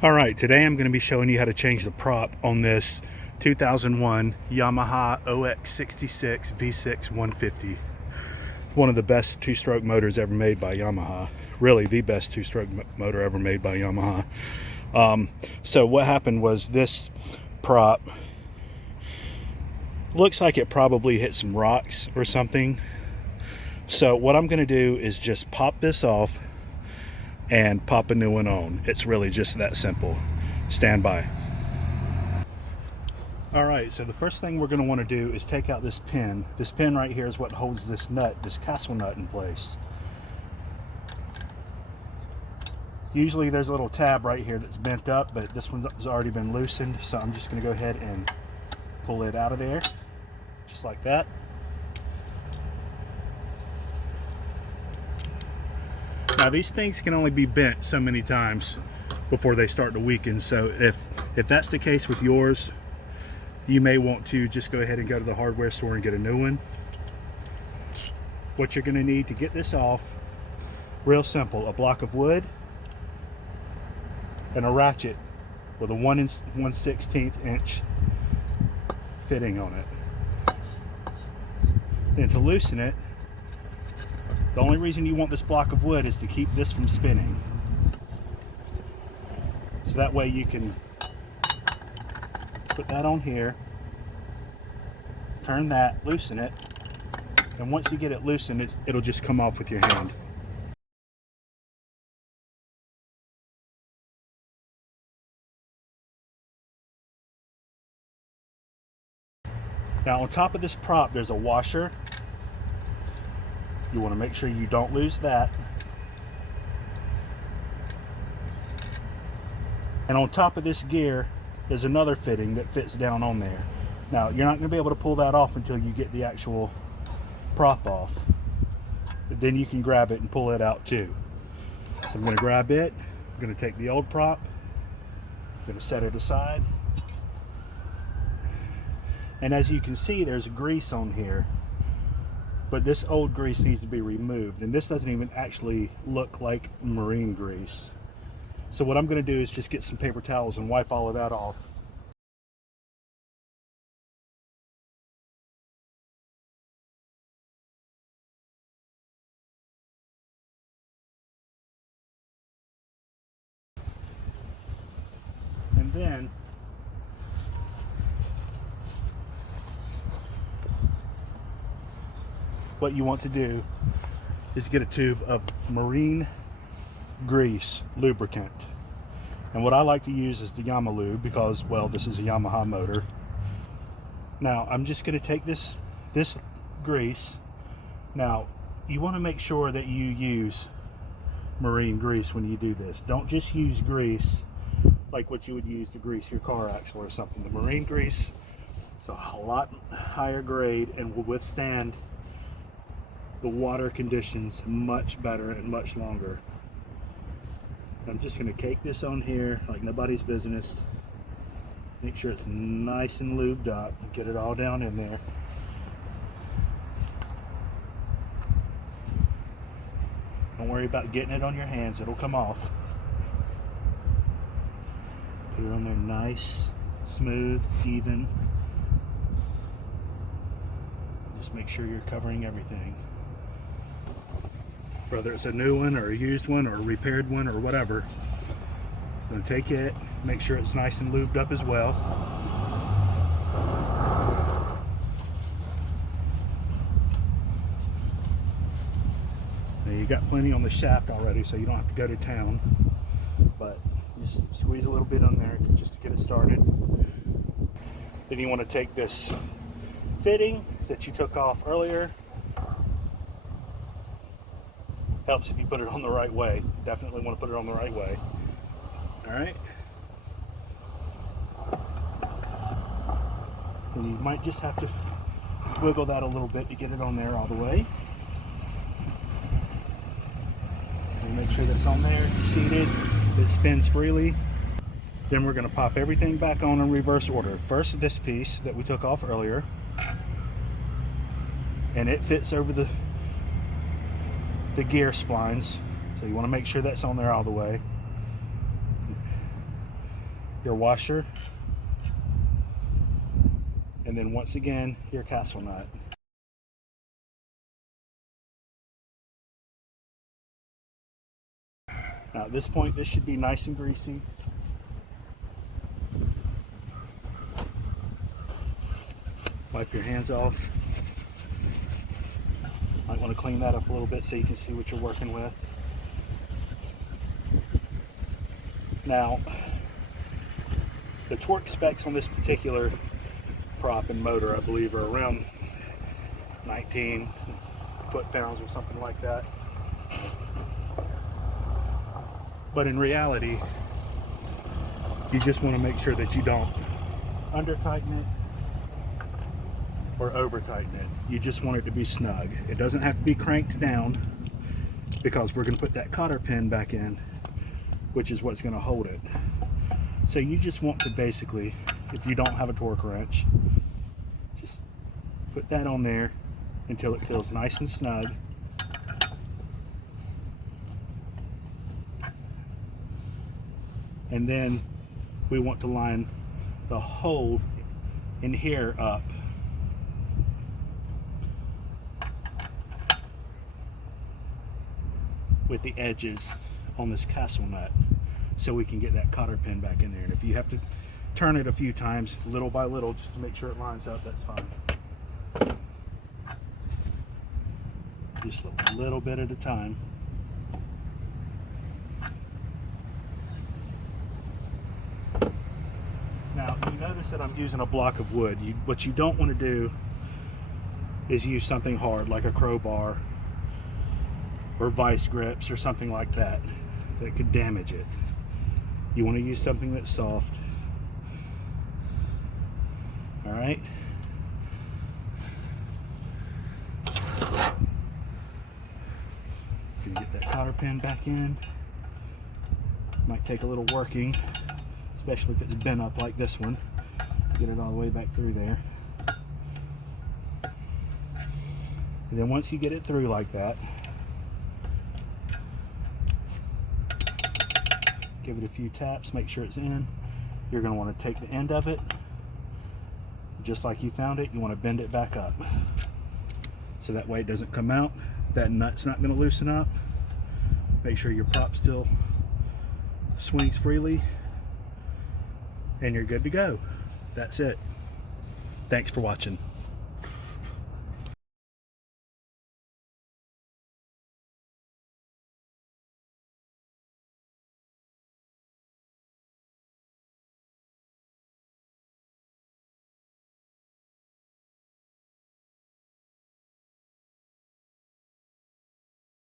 All right, today I'm going to be showing you how to change the prop on this 2001 Yamaha OX66 V6 150. One of the best two-stroke motors ever made by Yamaha. Really the best two-stroke motor ever made by Yamaha. So what happened was this prop looks like it probably hit some rocks or something. So what I'm going to do is just pop this off and pop a new one on. It's really just that simple. Stand by. Alright, so the first thing we're going to want to do is take out this pin. This pin right here is what holds this nut, this castle nut, in place. Usually there's a little tab right here that's bent up, but this one's already been loosened, so I'm just going to go ahead and pull it out of there, just like that. Now these things can only be bent so many times before they start to weaken, so if that's the case with yours, you may want to just go ahead and go to the hardware store and get a new one. What you're going to need to get this off, real simple, a block of wood and a ratchet with a 1/16 inch fitting on it. Then to loosen it, the only reason you want this block of wood is to keep this from spinning. So that way you can put that on here, turn that, loosen it, and once you get it loosened, it'll just come off with your hand. Now on top of this prop there's a washer. You want to make sure you don't lose that. And on top of this gear is another fitting that fits down on there. Now you're not going to be able to pull that off until you get the actual prop off. But then you can grab it and pull it out too. So I'm going to grab it. I'm going to take the old prop. I'm going to set it aside. And as you can see, there's grease on here. But this old grease needs to be removed. And this doesn't even actually look like marine grease. So what I'm going to do is just get some paper towels and wipe all of that off. And then what you want to do is get a tube of marine grease lubricant. And what I like to use is the Yamalube because, well, this is a Yamaha motor. Now I'm just going to take this grease. Now you want to make sure that you use marine grease when you do this. Don't just use grease like what you would use to grease your car axle or something. The marine grease is a lot higher grade and will withstand the water conditions much better and much longer. I'm just going to cake this on here like nobody's business. Make sure it's nice and lubed up. Get it all down in there. Don't worry about getting it on your hands, it'll come off. Put it on there nice, smooth, even. Just make sure you're covering everything. Whether it's a new one or a used one or a repaired one or whatever. I'm going to take it, make sure it's nice and lubed up as well. Now you got plenty on the shaft already, so you don't have to go to town. But just squeeze a little bit on there just to get it started. Then you want to take this fitting that you took off earlier. Helps if you put it on the right way. Definitely want to put it on the right way. Alright. And you might just have to wiggle that a little bit to get it on there all the way. And make sure that's on there, seated, it spins freely. Then we're going to pop everything back on in reverse order. First this piece that we took off earlier. And it fits over the gear splines, so you want to make sure that's on there all the way. your washer, and then once again your castle nut. Now at this point, this should be nice and greasy. Wipe your hands off. Might want to clean that up a little bit so you can see what you're working with. Now, the torque specs on this particular prop and motor, I believe, are around 19 foot-pounds or something like that. But in reality, you just want to make sure that you don't under-tighten it or over-tighten it. You just want it to be snug. It doesn't have to be cranked down, because we're going to put that cotter pin back in, which is what's going to hold it. So you just want to basically, if you don't have a torque wrench, just put that on there until it feels nice and snug. And then we want to line the hole in here up. With the edges on this castle nut, so we can get that cotter pin back in there. And if you have to turn it a few times, little by little, just to make sure it lines up, that's fine. Just a little bit at a time. Now, you notice that I'm using a block of wood. What you don't want to do is use something hard like a crowbar or vice grips or something like that that could damage it. You want to use something that's soft. All right. You get that cotter pin back in. Might take a little working, especially if it's bent up like this one. Get it all the way back through there. And then once you get it through like that, give it a few taps, make sure it's in. You're going to want to take the end of it, just like you found it. You want to bend it back up, so that way it doesn't come out. That nut's not going to loosen up. Make sure your prop still swings freely, and you're good to go. That's it. Thanks for watching.